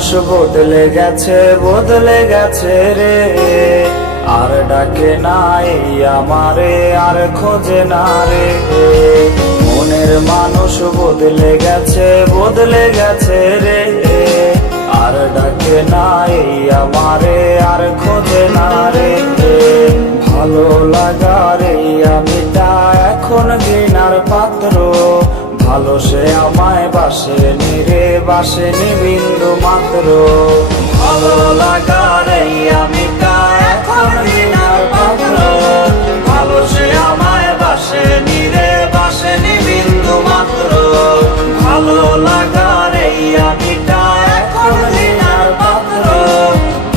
মানুষ বদলে গেছে রে, আর ডাকে না এই আমারে, আর খোঁজে না রে। মনের মানুষ বদলে গেছে রে, আর ডাকে না এই আমারে, আর খোঁজে না রে। ভালো লাগার এই আমিটা এখন ঘৃণার পাত্র, ভালো সে আমায় বাসেনি রে, বাসেনি বিন্দু মাত্র। ভালো লাগার এই আমিটা এখন ঘৃণার পাত্র, ভালো সে আমায় বাসেনি রে, বাসেনি বিন্দু মাত্র। ভালো লাগার এই আমিটা এখন ঘৃণার পাত্র,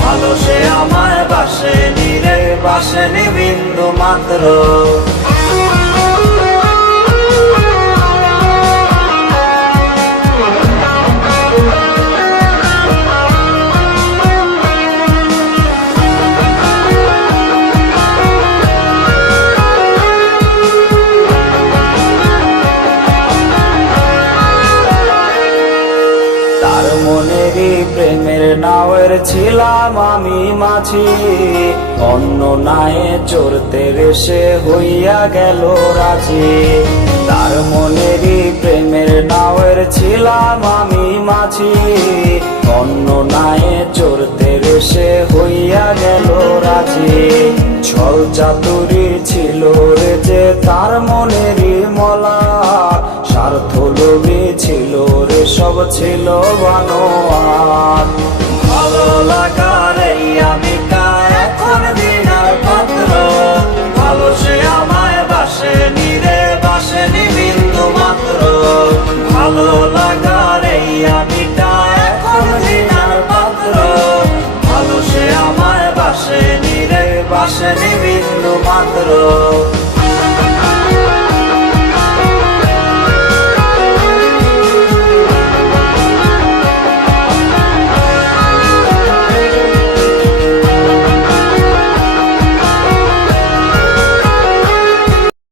ভালো সে আমায় বাসেনি রে, বাসেনি বিন্দু মাত্র। তার মনেরই প্রেমের নাওয়ের ছিলাম আমি মাঝি, অন্য নায়ে চড়তে রেসে হইয়া গেল রাজি। তার মনেরই প্রেমের নাওয়ের ছিলাম আমি মাঝি, অন্য নায়ে চড়তে রেসে হইয়া গেল রাজি। ছল চাতুরি ছিল রে যে তার মনেরই মলা, স্বার্থ লোভী ছিল রে সব ছিল বানোয়াট। ভালো লাগার এই আমিটা এখন ঘৃণার পাত্র, ভালো সে আমায় বাসেনি রে, বাসেনি বিন্দু মাত্র। ভালো লাগার এই আমিটা এখন ঘৃণার পাত্র, ভালো সে আমায় বাসেনি রে, বাসেনি বিন্দু মাত্র।